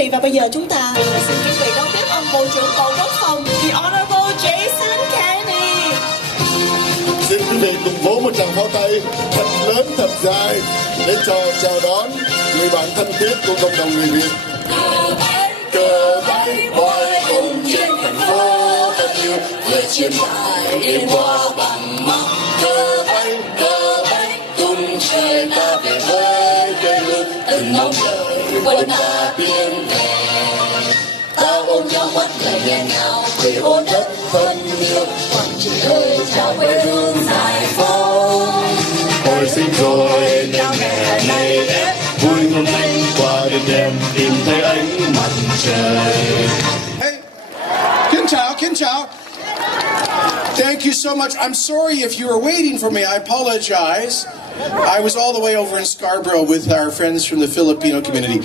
vị, và bây giờ chúng ta xin chuẩn bị đón tiếp ông Bộ trưởng Bộ Quốc phòng, The Honorable Jason Kenney. Xin quý vị cùng vỗ một tràng pháo tay thật lớn, thật dài để chào đón người bạn thân thiết của cộng đồng người Việt. Cờ bay bay cùng trên thành phố thân yêu, người chiến bại yên hoa bằng mắt. Cờ bay tung trời ta về với quê hương, từng mong đợi quân ta tiến về. Ta ôm nhau mắt lời nghẹn ngào vì hồn đất thân yêu, quang chỉ ơi chào quê hương giải phóng. Hồi sinh rồi nhà mẹ này em vui mừng anh qua đêm đêm tìm thấy ánh mặt trời. Hey, Kin Chao. Thank you so much. I'm sorry if you were waiting for me. I apologize. I was all the way over in Scarborough with our friends from the Filipino community.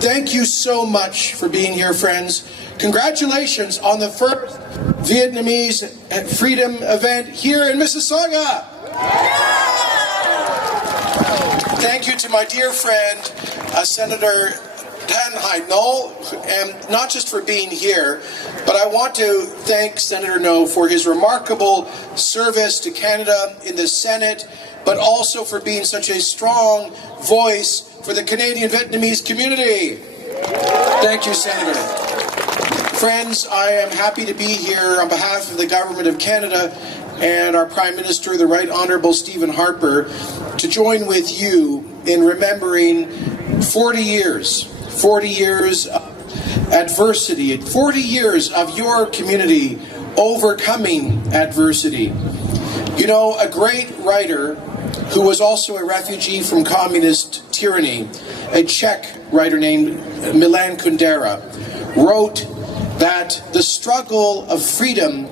Thank you so much for being here, friends. Congratulations on the first Vietnamese freedom event here in Mississauga. Thank you to my dear friend, Senator Tan Hai No, and not just for being here, but I want to thank Senator No for his remarkable service to Canada in the Senate, but also for being such a strong voice for the Canadian Vietnamese community. Thank you, Senator. Friends, I am happy to be here on behalf of the Government of Canada and our Prime Minister, the Right Honourable Stephen Harper, to join with you in remembering 40 years of adversity, 40 years of your community overcoming adversity. You know, a great writer who was also a refugee from communist tyranny, a Czech writer named Milan Kundera, wrote that the struggle of freedom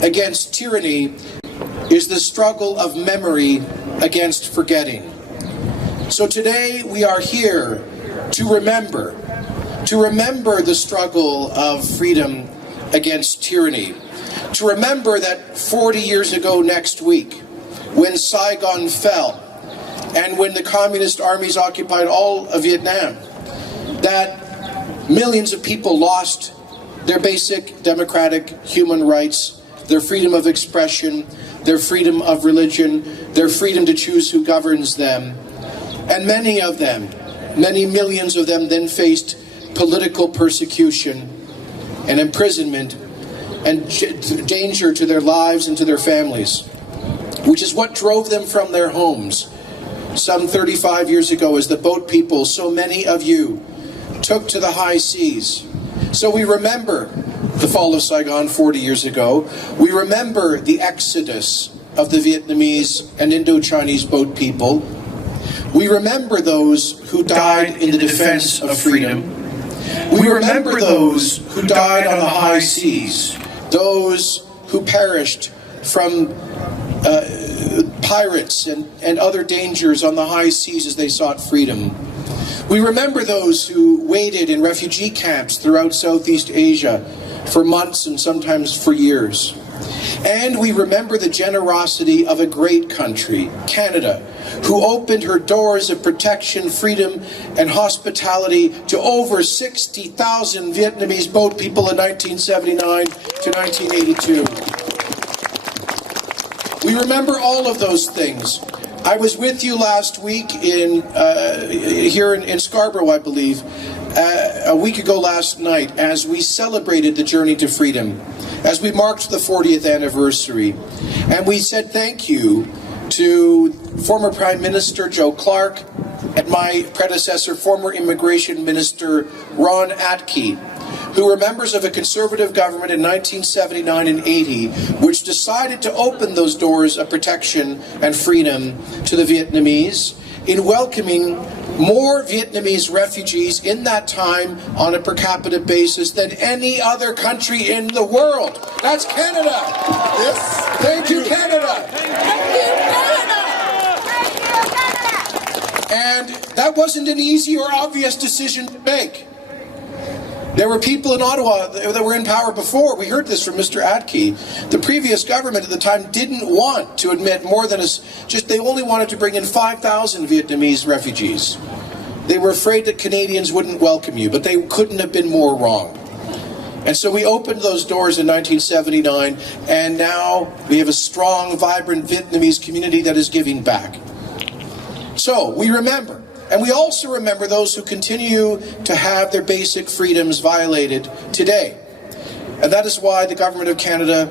against tyranny is the struggle of memory against forgetting. So today we are here to remember the struggle of freedom against tyranny, to remember that 40 years ago next week, when Saigon fell and when the communist armies occupied all of Vietnam, that millions of people lost their basic democratic human rights, their freedom of expression, their freedom of religion, their freedom to choose who governs them. And many of them, many millions of them, then faced political persecution and imprisonment and danger to their lives and to their families, which is what drove them from their homes some 35 years ago as the boat people, so many of you, took to the high seas. So we remember the fall of Saigon 40 years ago. We remember the exodus of the Vietnamese and Indo-Chinese boat people. We remember those who died in the defense of freedom. We remember those who died on the high seas, those who perished from pirates and other dangers on the high seas as they sought freedom. We remember those who waited in refugee camps throughout Southeast Asia for months and sometimes for years. And we remember the generosity of a great country, Canada, who opened her doors of protection, freedom, and hospitality to over 60,000 Vietnamese boat people in 1979 to 1982. We remember all of those things. I was with you last week here in Scarborough, I believe, a week ago last night, as we celebrated the journey to freedom, as we marked the 40th anniversary. And we said thank you to former Prime Minister Joe Clark and my predecessor, former Immigration Minister Ron Atke, who were members of a conservative government in 1979 and 80, which decided to open those doors of protection and freedom to the Vietnamese in welcoming more Vietnamese refugees in that time on a per capita basis than any other country in the world. That's Canada. Yes. Thank you, Canada. Thank you, Canada. And that wasn't an easy or obvious decision to make. There were people in Ottawa that were in power before. We heard this from Mr. Atke. The previous government at the time didn't want to admit more than they only wanted to bring in 5,000 Vietnamese refugees. They were afraid that Canadians wouldn't welcome you, but they couldn't have been more wrong. And so we opened those doors in 1979, and now we have a strong, vibrant Vietnamese community that is giving back. So we remember, and we also remember those who continue to have their basic freedoms violated today. And that is why the Government of Canada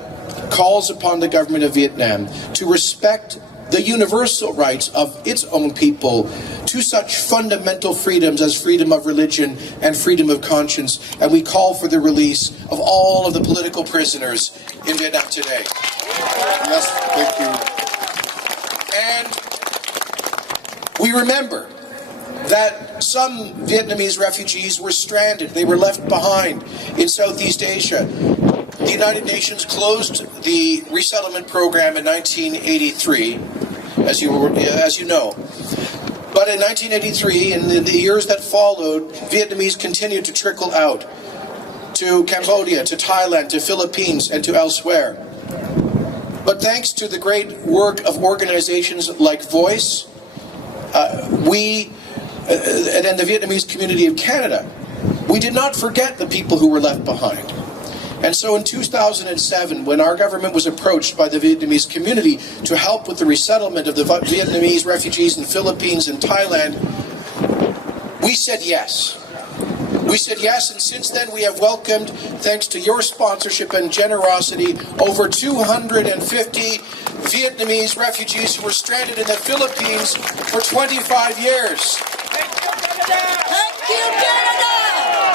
calls upon the Government of Vietnam to respect the universal rights of its own people to such fundamental freedoms as freedom of religion and freedom of conscience. And we call for the release of all of the political prisoners in Vietnam today. Yes, thank And you. we remember that some Vietnamese refugees were stranded. They were left behind in Southeast Asia. The United Nations closed the resettlement program in 1983, as you know. But in 1983, and in the years that followed, Vietnamese continued to trickle out to Cambodia, to Thailand, to Philippines, and to elsewhere. But thanks to the great work of organizations like Voice, and the Vietnamese community of Canada, we did not forget the people who were left behind. And so in 2007, when our government was approached by the Vietnamese community to help with the resettlement of the Vietnamese refugees in the Philippines and Thailand, we said yes. We said yes, and since then we have welcomed, thanks to your sponsorship and generosity, over 250 Vietnamese refugees who were stranded in the Philippines for 25 years. Thank you, Canada!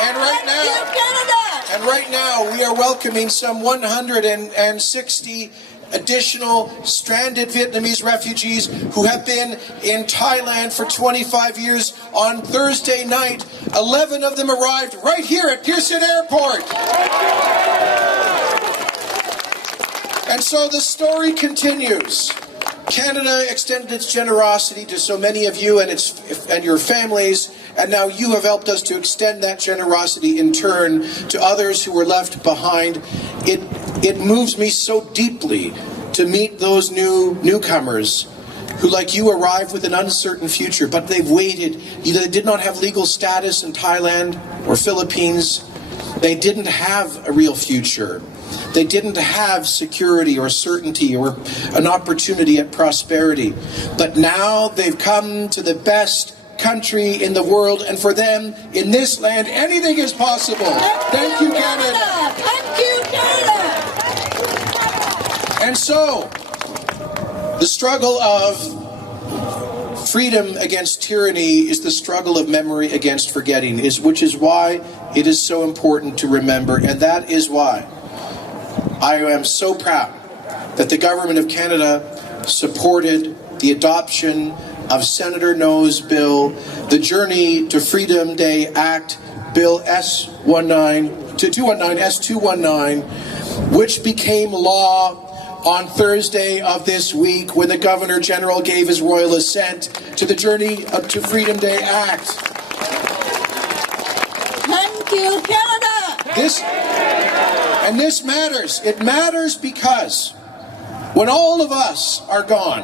And right now, Thank you, Canada! And right now, we are welcoming some 160 additional stranded Vietnamese refugees who have been in Thailand for 25 years. On Thursday night, 11 of them arrived right here at Pearson Airport. And so the story continues. Canada extended its generosity to so many of you and your families, and now you have helped us to extend that generosity in turn to others who were left behind. It moves me so deeply to meet those newcomers who, like you, arrived with an uncertain future, but they've waited. They did not have legal status in Thailand or Philippines. They didn't have a real future. They didn't have security or certainty or an opportunity at prosperity. But now they've come to the best country in the world, and for them, in this land, anything is possible. Thank you, Canada. Thank you, Canada. And so, the struggle of freedom against tyranny is the struggle of memory against forgetting, which is why it is so important to remember, and that is why I am so proud that the Government of Canada supported the adoption of Senator No's bill, the Journey to Freedom Day Act, Bill S219, which became law on Thursday of this week when the Governor General gave his royal assent to the Journey to Freedom Day Act. Thank you, Canada. This matters. It matters because when all of us are gone,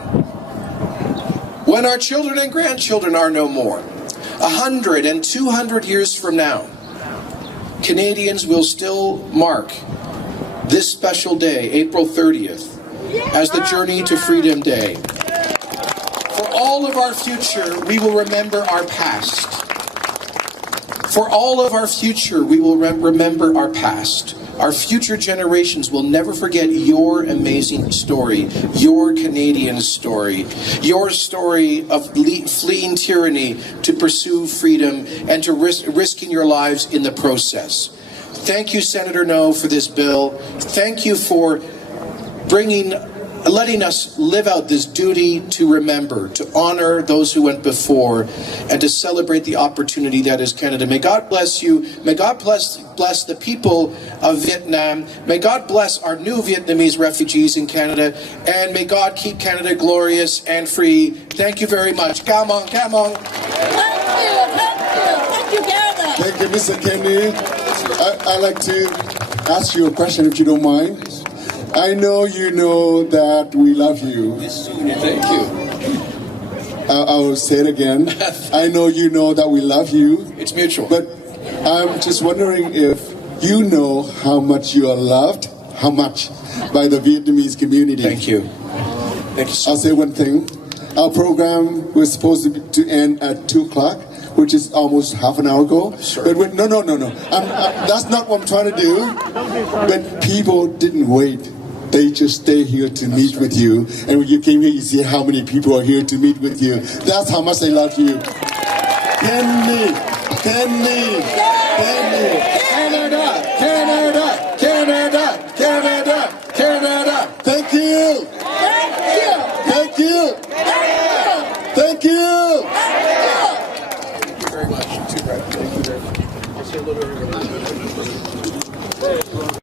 when our children and grandchildren are no more, 100 and 200 years from now, Canadians will still mark this special day, April 30th, as the Journey to Freedom Day. For all of our future, we will remember our past. For all of our future, we will remember our past. Our future generations will never forget your amazing story, your Canadian story, your story of fleeing tyranny to pursue freedom and to risking your lives in the process. Thank you, Senator No, for this bill. Thank you for letting us live out this duty to remember, to honor those who went before, and to celebrate the opportunity that is Canada. May God bless you. May God bless the people of Vietnam. May God bless our new Vietnamese refugees in Canada. And may God keep Canada glorious and free. Thank you very much. Come on, come on. Thank you, Canada. Thank you, Mr. Kenny. I'd like to ask you a question, if you don't mind. I know you know that we love you. Thank you. I'll say it again. I know you know that we love you. It's mutual. But I'm just wondering if you know how much you are loved, how much, by the Vietnamese community. Thank you. Thank you so I'll say one thing. Our program was supposed to end at 2 o'clock, which is almost half an hour ago. Sorry. But no. That's not what I'm trying to do. But people didn't wait. They just stay here to meet with you. And when you came here, you see how many people are here to meet with you. That's how much they love you. Kenny. Canada. Thank you. Thank you. Thank you. very much. Too right. Thank you very much. I'll say a little bit.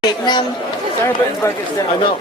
Việt Nam. I know.